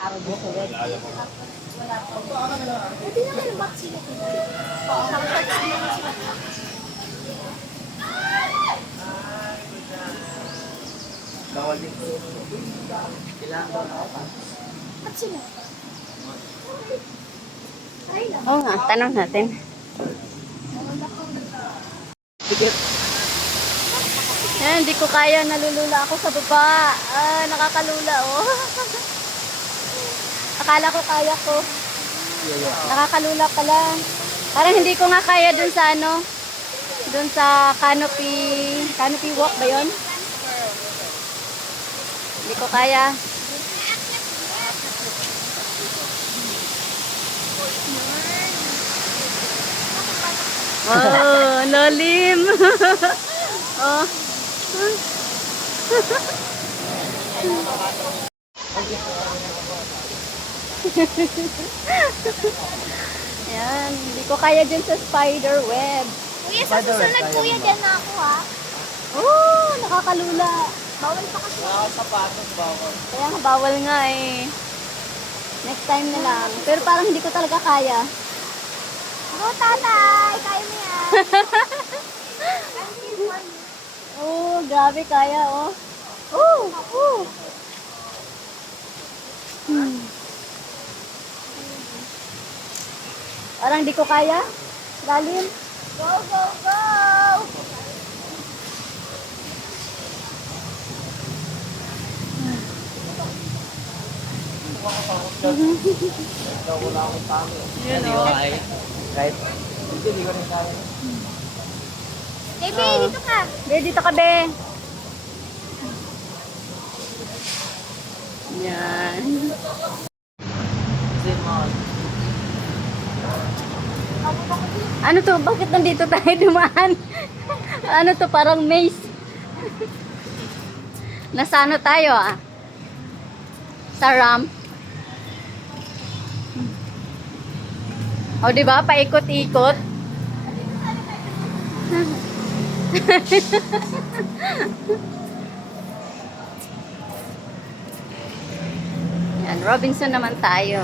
araw dito sa web. Hindi naman yung box sila dito. Shoutout sa mga sila. Bawal din po. Kailangan daw nakapa. At sila. Ay lang. Oo nga, tanong natin. Tikit. Yan, hindi ko kaya, nalulula ako sa baba. Ah, nakakalula, oh. Akala ko kaya ko. Nakakalula pala. Parang hindi ko nga kaya dun sa ano, dun sa canopy walk ba yun? Hindi ko kaya. Oh, lalim. Oh. Yan, hindi ko kaya dyan sa spider web. Kuya, sa susunod kuya, dyan na ako ha. Oh, nakakalula. Bawal pa kasi. Sapatos bawal. Kaya nga bawal nga eh. Next time na lang. Pero parang hindi ko talaga kaya. Go, tatay! Kaya mo yan. Oh, grabe kaya oh. Oh, oh. Parang di ko kaya. Lalim. Go, go, go! Ikaw wala akong tama. Hindi ko kaya. Kahit hindi ko rin kaya. Baby, dito ka. Be, dito ka, be. Yan. Kasi mga Ano to? Bakit nandito tayo dumaan? Ano to? Parang maze. Nasa ano tayo ah? Sa ramp. O, di ba? Paikot-ikot. Yan, Robinson naman tayo.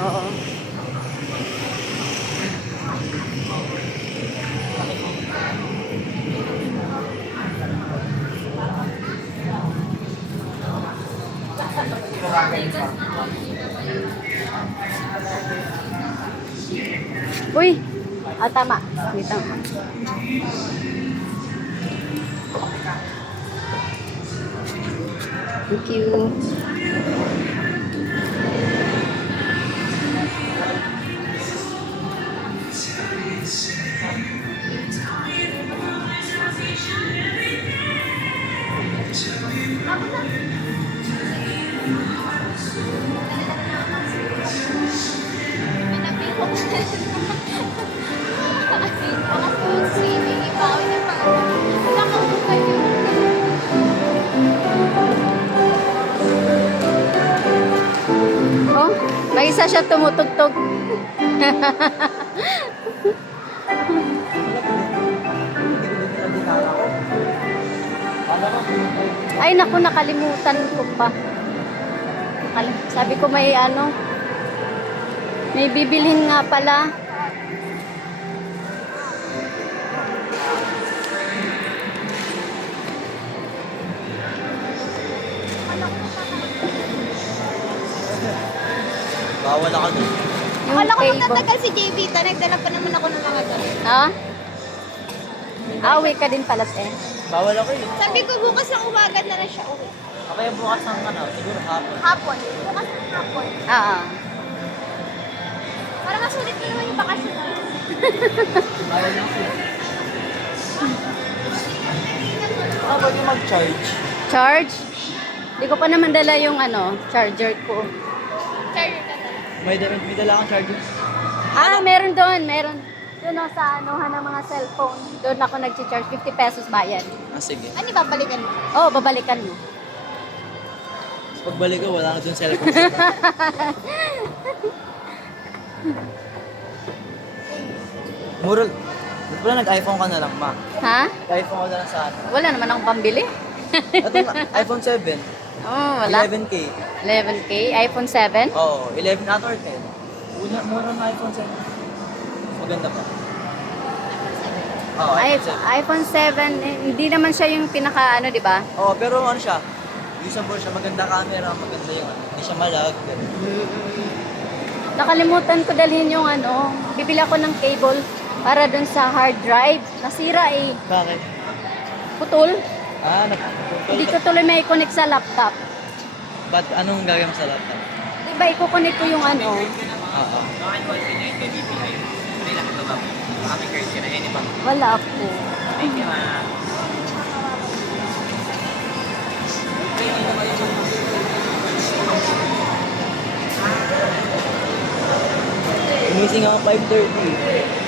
Uy! Ah, tama. Dito. Thank you. Swimming, ikaw naman. Nakabukan yun. Oh, may isa siya tumutugtog. Ay, naku, nakalimutan ko pa. Sabi ko may ano, may bibilhin nga pala. bawal ako dun. Yung Akala ko table. magtatagal si JB. Nagdala pa naman ako ng mga ganun. Ha? Awi ka din pala eh. Bawal ako eh. Sabi ko bukas ng umaga na lang siya uwi. Kaya bukas ng ano, siguro hapon. Hapon. Bukas ng hapon. Ah. Para masulit na naman yung bakasyon na. Bawal ako. Ah, pwede mag-charge. Charge? Hindi ko pa naman dala yung ano, charger ko. Charger na lang. May dala akong charger. Ah, meron doon, meron. Doon ako sa anuhan ng mga cellphone. Doon ako nag-charge, 50 pesos bayad. Ah, sige. Ano babalikan mo? Oh, babalikan mo. Pagbalik ko, wala na dun cellphone. Mural. Ba't pala nag-iPhone ka na lang, ma? Ha? Nag-iPhone ka na lang sa ano. Wala naman akong pambili. Ito na, iPhone 7. Oh, wala. 11K. 11K, iPhone 7. Oo, 11 ata or 10. Mura ng iPhone 7. Maganda pa. Oo, iPhone 7, hindi naman siya yung pinaka ano, di ba? Oo, pero ano siya, usable siya, maganda camera, maganda yung ano, hindi siya malag. ganun. Nakalimutan ko dalhin yung ano, bibili ako ng cable para dun sa hard drive. Nasira eh. Bakit? Putol. Ah, Hindi ko tuloy may connect sa laptop. Ba't anong gagawin mo sa laptop? Diba, i-connect ko yung ano. Oo. Wala po. Gumising ako 5:30.